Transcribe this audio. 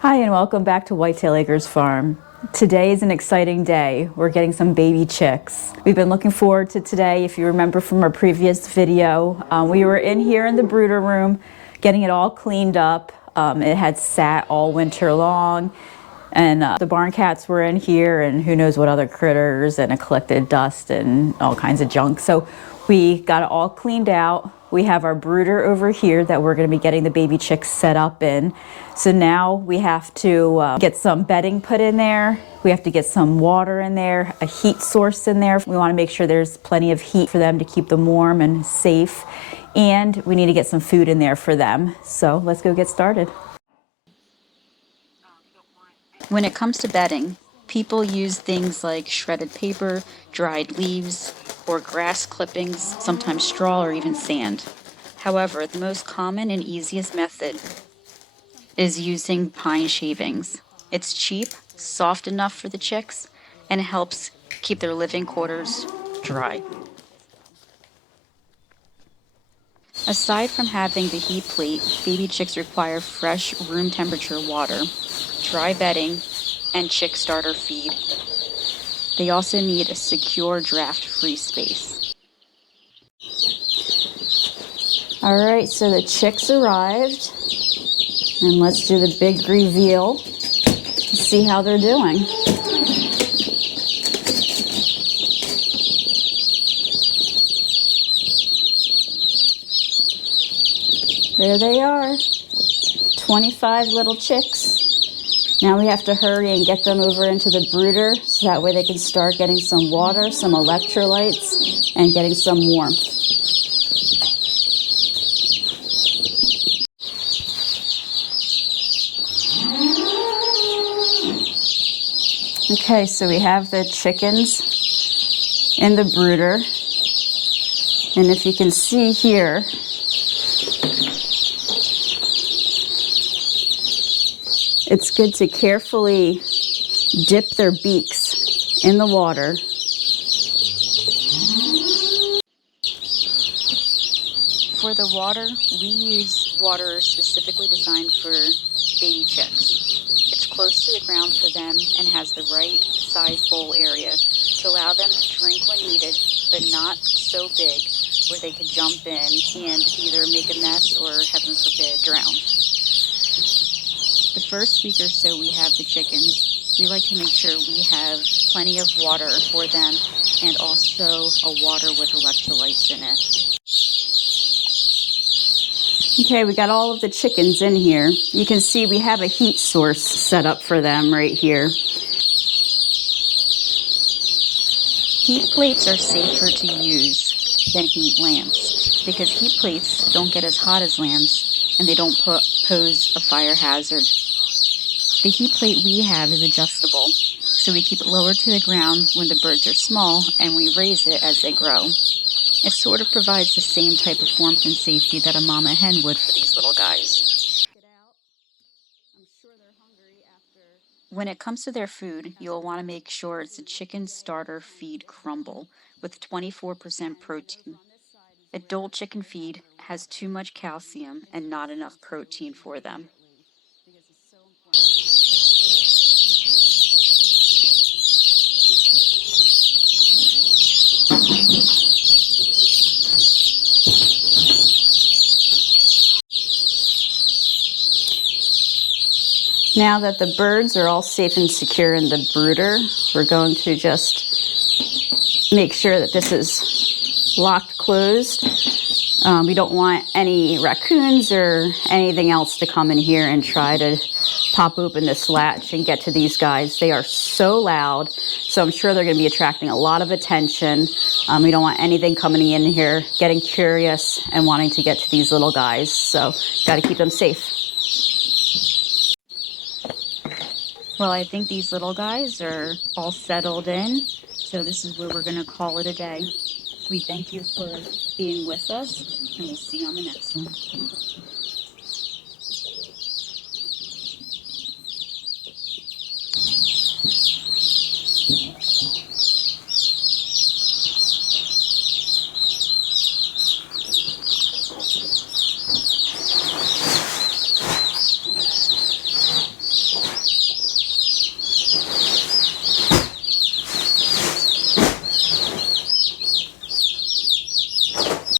Hi and welcome back to Whitetail Acres Farm. Today is an exciting day. We're getting some baby chicks. We've been looking forward to today. If you remember from our previous video, we were in here in the brooder room getting it all cleaned up. It had sat all winter long, and the barn cats were in here and who knows what other critters, and it collected dust and all kinds of junk. So we got it all cleaned out. We have our brooder over here that we're going to be getting the baby chicks set up in. So now we have to get some bedding put in there. We have to get some water in there, a heat source in there. We want to make sure there's plenty of heat for them to keep them warm and safe. And we need to get some food in there for them. So let's go get started. When it comes to bedding, people use things like shredded paper, dried leaves, or grass clippings, sometimes straw or even sand. However, the most common and easiest method is using pine shavings. It's cheap, soft enough for the chicks, and it helps keep their living quarters dry. Aside from having the heat plate, baby chicks require fresh room temperature water, dry bedding, and chick starter feed. They also need a secure draft-free space. All right, so the chicks arrived, and let's do the big reveal and see how they're doing. There they are, 25 little chicks. Now we have to hurry and get them over into the brooder so that way they can start getting some water, some electrolytes, and getting some warmth. Okay, so we have the chickens in the brooder. And if you can see here, it's good to carefully dip their beaks in the water. For the water, we use water specifically designed for baby chicks. It's close to the ground for them and has the right size bowl area to allow them to drink when needed, but not so big where they could jump in and either make a mess or, heaven forbid, drown. The first week or so we have the chickens, we like to make sure we have plenty of water for them and also a water with electrolytes in it. Okay, we got all of the chickens in here. You can see we have a heat source set up for them right here. Heat plates are safer to use than heat lamps because heat plates don't get as hot as lamps and they don't pose a fire hazard. The heat plate we have is adjustable, so we keep it lower to the ground when the birds are small and we raise it as they grow. It sort of provides the same type of warmth and safety that a mama hen would for these little guys. When it comes to their food, you'll want to make sure it's a chicken starter feed crumble with 24% protein. Adult chicken feed has too much calcium and not enough protein for them. Now that the birds are all safe and secure in the brooder, we're going to just make sure that this is locked closed. We don't want any raccoons or anything else to come in here and try to pop open this latch and get to these guys. They are so loud, so I'm sure they're going to be attracting a lot of attention. We don't want anything coming in here, getting curious and wanting to get to these little guys, so got to keep them safe. Well, I think these little guys are all settled in, so this is where we're going to call it a day. We thank you for being with us, and we'll see you on the next one.